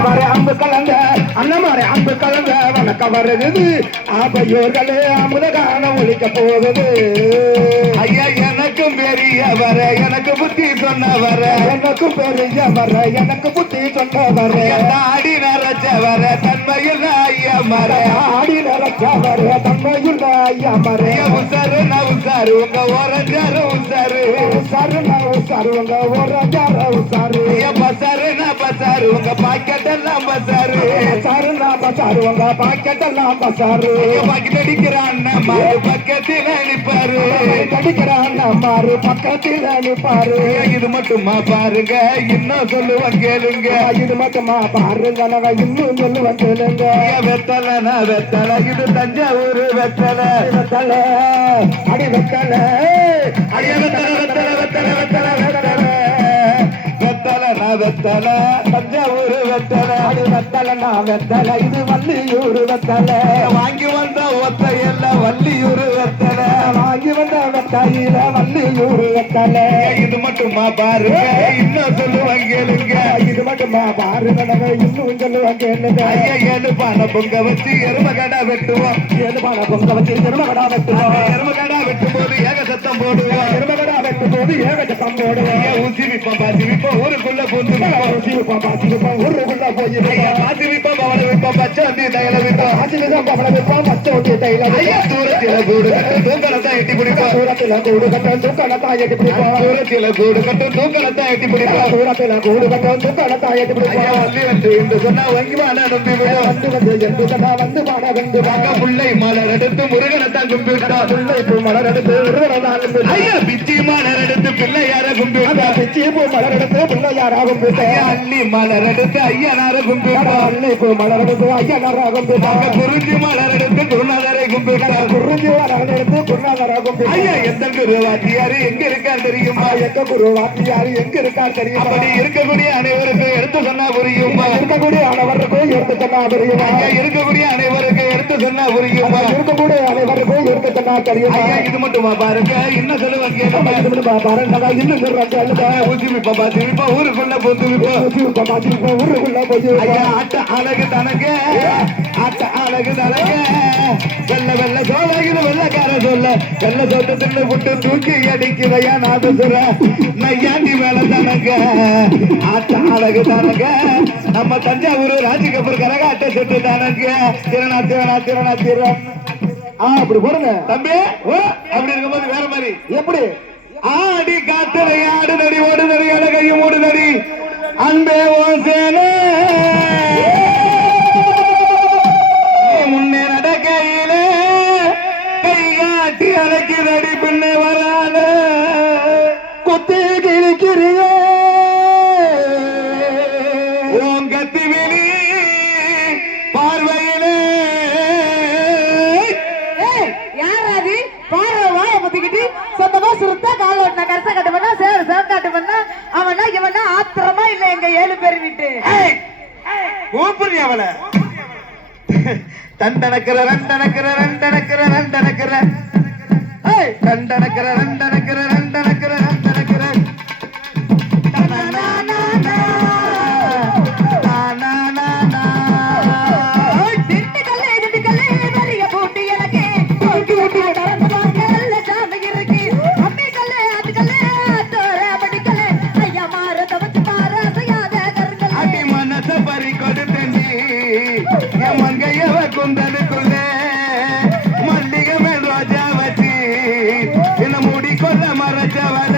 அண்ணமாரே அம்பு கலந்த அண்ணமாரே அம்பு கலந்த வணக்க வருகிறது ஆபையோர்களே அமுதகான ஒழிக்க போகுது ஐயா எனக்கும் பெரியவர எனக்கு புத்தி சொன்னவர எனக்கும் பெரியவர எனக்கு புத்தி சொன்னவர ஆடி நரச்சவர தன்மையில் ஐயா மர ஆடி நரச்சவர தன்மையில் ஐயா மர உசாரு நான் உசாரு உங்க ஓரஞ்சாரு உசாரு உசாரு நான் உசாரு உங்க ஓரஞ்சாரு உசாரு பசாரு நான் பசாரு உங்க பாக்கெட் எல்லாம் பசாரு பசாரு நான் பசாரு உங்க பாக்கெட் எல்லாம் பசாரு பாக்கெட் அடிக்கிறான் மாறு பக்கத்தில் நிப்பாரு அடிக்கிறான் மாறு பக்கத்தில் நிப்பாரு இது மட்டுமா பாருங்க இன்னும் சொல்லுவான் கேளுங்க இது மட்டுமா பாருங்க நாங்க இன்னும் சொல்லுவான் கேளுங்க வெத்தலை நான் வெத்தலை இது தஞ்சாவூர் வெத்தலை வெத்தலை அடி வெத்தலை அடிய வெத்தலை வெத்தலை வெத்தலை வெத்தலை வெத்தலை வெத்தலை நான் வெத்தலை தஞ்சாவூர் வெத்தலை அடி வெத்தலை நான் வெத்தலை இது வள்ளியூர் வெத்தலை வாங்கி வந்த ஒத்த எல்லாம் வள்ளியூர் வெத்தலை வாங்கி வந்த வெத்தையில வள்ளியூர் வெத்தலை இது மட்டுமா பாருங்க இன்னும் சொல்லுவாங்க கேளுங்க இது மட்டுமா பாருங்க நாங்க இன்னும் சொல்லுவாங்க கேளுங்க ஐயா ஏழு பானை பொங்க வச்சு எரும கடா வெட்டுவோம் ஏழு பானை பொங்க வச்சு எரும கடா வெட்டுவோம் எரும கடா வெட்டும் போது ஏக சத்தம் போடுவோம் எரும கடா வெட்டும் போது ஏக சத்தம் போடுவோம் ஊசி விப்போம் பாசி விப்போம் ஊருக்குள்ள பூந்து ஊசி விப்போம் பாசி விப்போம் ஊருக்குள்ள போய் பாசி விப்போம் பவள விப்போம் பச்சை வந்து தைல விப்போம் பாசி விப்போம் பவள விப்போம் பச்சை வந்து தைல ஐயா தூரத்தில கூடு கட்டு தூக்கலத்தான் எட்டி பிடிப்போம் தூரத்தில கூடு கட்டும் தூக்கலத்தான் எட்டி பிடிப்போம் தூரத்தில கூடு கட்டும் தூக்கலத்தான் எட்டி பிடிப்போம் தூரத்தில கூடு கட்டும் தூக்கலத்தான் எட்டி பிடிப்போம் வள்ளி வந்து என்று சொன்னா வங்கி மாலை நம்பி விடும் வந்து என்று சொன்னா வந்து பாட வந்து வாங்க புள்ளை மலர் எடுத்து முருகனைத்தான் கும்பிட்டான் பிள்ளை பூ மலர் எடுத்து முருகனைத்தான் ஐயா பிச்சி மலர் எடுத்து பிள்ளையார கும்பிட்டான் பிச்சி பூ மலர் எடுத்து பிள்ளையாரா கும்பிட்டான் அள்ளி மலர் எடுத்து ஐயனார கும்பிட்டான் அள்ளி பூ மலர் எடுத்து ஐயனாரா கும்பிட்டான் குறிஞ்சி மலர் எடுத்து குருநாதரை கும்பிட்டான் குறிஞ்சி மலர் எடுத்து குருநாதரா கும்பிட்டான் ஐயா எந்த குரு வாத்தியாரு எங்க இருக்கான்னு தெரியுமா எங்க குரு வாத்தியாரு எங்க இருக்கான்னு தெரியுமா அப்படி இருக்கக்கூடிய அனைவருக்கும் எடுத்து சொன்னா புரியுமா இருக்கக்கூடிய அனைவருக்கும் எடுத்து சொன்னா தெரியுமா ஐயா இருக்கக்கூடிய அனைவருக்கும் எடுத்து சொன்னா புரியுமா இருக்கக்கூடிய அனைவருக்கும் எடுத்து சொன்னா தெரியுமா ஐயா இது மட்டுமா பாருங்க இன்னும் சொல்லுவாங்க பாருங்க இன்னும் சொல்றாங்க ஊசி விப்பா பாசி விப்பா ஊருக்குள்ள பொந்து விப்பா ஊருக்குள்ள போய் ஐயா ஆட்ட அழகு தனக்கு ஆட்ட அழகு தனக்கு வெள்ள வெள்ள சோழகிது வெள்ளக்கார சொல்ல வெள்ள சொட்டு தின்னு புட்டு தூக்கி அடிக்கிறையா நாத சொல்ற நையாண்டி வேலை தனக்கு ஆட்ட அழகு தனக்கு நம்ம தஞ்சாவூர் ராஜகபூர் கரகாட்ட சொட்டு தனக்கு திறனா திறனா திறனா திறன் அப்படி போடுங்க தம்பி அப்படி இருக்கும்போது வேற மாதிரி எப்படி ஆடி காத்தனை ஆடு நடி ஓடு நடி அழகையும் ஓடு நடி அன்பே ஓசேன முன்னே நடக்கையில கை காட்டி அழைக்கு நடி பின்னே வராத குத்தி கிழிக்கிறிய ஓம் கத்தி விழி பார்வையிலே யாராவது பாரு வாய பத்திக்கிட்டு சொந்தமா சுருத்தா கால் ஓட்டின கரச கட்டு பண்ணா சேர் சேக்காட்டு பண்ணா அவனா இவனா ஆத்திரமா இல்ல எங்க 7 பேர் விட்டு கூப்பிடு அவளை தண்டனக்கிற ரெண்டனக்கிற ரெண்டனக்கிற ரெண்டனக்கிற தண்டனக்கிற ரெண்டனக்கிற ரெண்டனக்கிற ரெண்டனக்கிற குந்தலுக்குள்ளே மல்லிகை மேல் ரோஜா வச்சு என்ன மூடி கொள்ள மறைச்சவன்